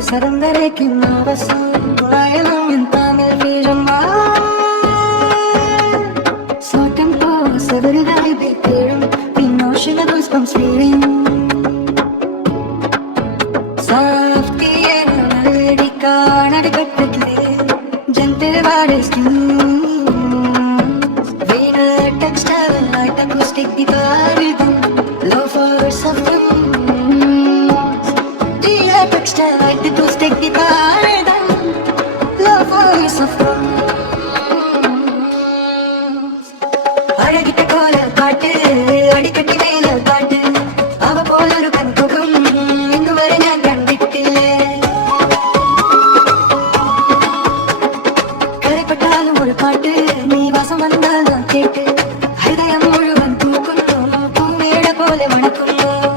சரந்தரைக்கும் அவசம் வாயலாம் என் தாமல் வீரம்மா சோட்டம் போ சதுரதாய் தேடும் பின்னோஷன புஷ்பம் ஸ்ரீரின் சாஃப்தியர் நல்லடிக்கானடி கட்டத்திலே ஜென்டில் வாடஸ்கின் வீண textile light acoustic guitar rhythm loafers of the textile like the acoustic guitar rhythm loafers of the அழகிட்ட கோல பாட்டு அடிக்கட்டி மேல பாட்டு அவ போல ஒரு கண்குகம் இங்கு வரை நான் கண்டிட்டில்லை கரைப்பட்டாலும் ஒரு பாட்டு நீ வாசம் வந்தால் நான் கேட்டு ஹிருதயம் முழுவன் தூக்கும் பூமேட போல வணக்கும்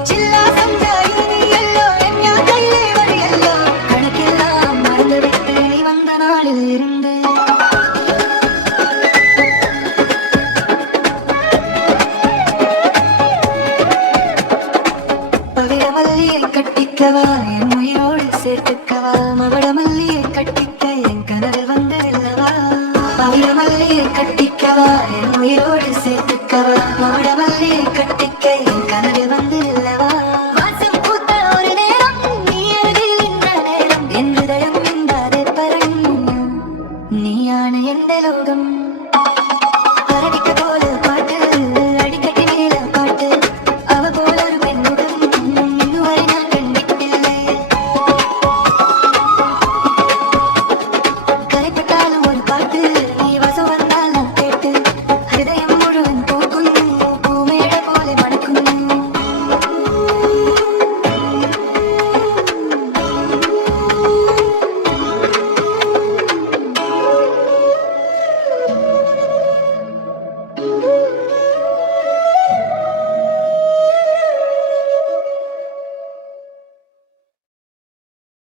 சில்லா சந்தாயி நீ எல்லோ என் ஞா கையிலே வரி எல்லோ கணக்கெல்லாம் மறந்து விட்டு நீ வந்த நாளில் இருந்து பவிழமல்லியை கட்டிக்கவா என் உயிரோடு சேர்த்துக்கவா மவளமல்லியை கட்டிக்க என் கனவில் வந்ததில்லவா பவிழமல்லியை கட்டிக்கவா என் உயிரோடு சேர்த்துக்கவா மவள